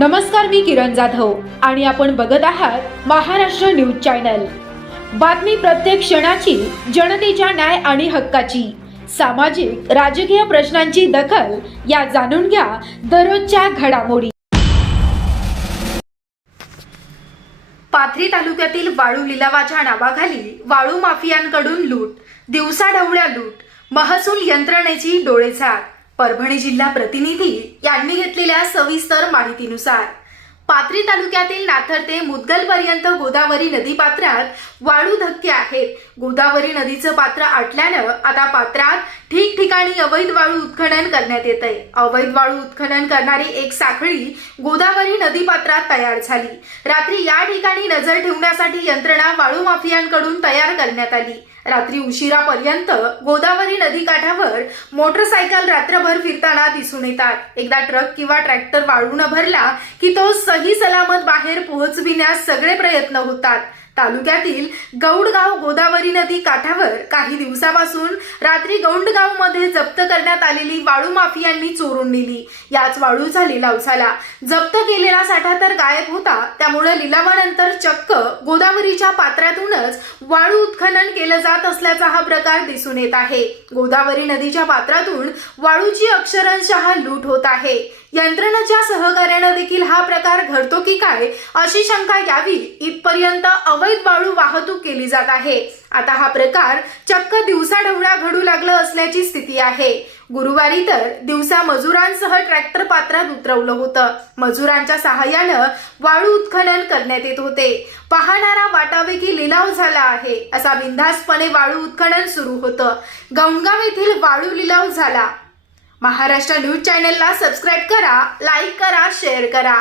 नमस्कार मी किरण जाधव आणि आपण बघत आहात महाराष्ट्र न्यूज चॅनल. बातमी प्रत्येक क्षणाची जनतेच्या न्याय आणि हक्काची. सामाजिक राजकीय प्रश्नांची दखल या जाणून घ्या दररोजच्या घडामोडी. पाथरी तालुक्यातील वाळू लिलावाच्या नावाखाली वाळू माफियांकडून लूट दिवसाढवळ्या लूट महसूल यंत्रणेची डोळेझाक परभणी जिल्हा प्रतिनिधी यांनी घेतलेल्या सविस्तर माहितीनुसार पाथरी तालुक्यातील नाथर ते मुदगल पर्यंत गोदावरी नदी पात्रात वाळू धक्के आहेत. गोदावरी नदीचं पात्र आटल्यानं आता पात्रात ठिकठिकाणी अवैध वाळू उत्खनन करण्यात येत आहे अवैध वाळू उत्खनन करणारी एक साखळी गोदावरी नदी पात्रात तयार झाली. रात्री या ठिकाणी नजर ठेवण्यासाठी यंत्रणा वाळू माफियांकडून तयार करण्यात आली. रात्री उशिरापर्यंत गोदावरी नदी काठावर मोटरसायकल रात्रभर फिरताना दिसून येतात. एकदा ट्रक किंवा ट्रॅक्टर वाळून भरला की तो सही सलामत बाहेर पोहोचविण्यास सगळे प्रयत्न होतात. तालुक्यातील गौडगाव गोदावरी नदी काठावर काही दिवसापासून रात्री गौंडगावमध्ये जप्त करण्यात आलेली वाळू माफियांनी चोरून नेली. याच वाळूचा लिलाव झाला. जप्त केलेला साठा तर गायब होता. त्यामुळे लिलावानंतर चक्क गोदावरीच्या पात्रातूनच वाळू उत्खनन केलं जात असल्याचा हा प्रकार दिसून येत आहे. गोदावरी नदीच्या पात्रातून वाळूची अक्षरशः लूट होत आहे. यंत्रणेच्या सहकार्यानं देखील हा प्रकार घडतो की काय अशी शंका यावी इथपर्यंत अवैध वाळू वाहतूक केली जात आहे. आता हा प्रकार चक्क दिवसाढवळा घडू लागलं असल्याची स्थिती आहे. गुरुवारी तर दिवसा मजुरांसह ट्रॅक्टर पात्रात उतरवलं होतं. मजुरांच्या सहाय्यानं वाळू उत्खनन करण्यात येत होते. पाहणारा वाटावे की लिलाव झाला आहे असा बिंधास्तपणे वाळू उत्खनन सुरू होतं. गौंडगाव येथील वाळू लिलाव झाला. महाराष्ट्र न्यूज चॅनलला सबस्क्राईब करा लाईक करा शेअर करा.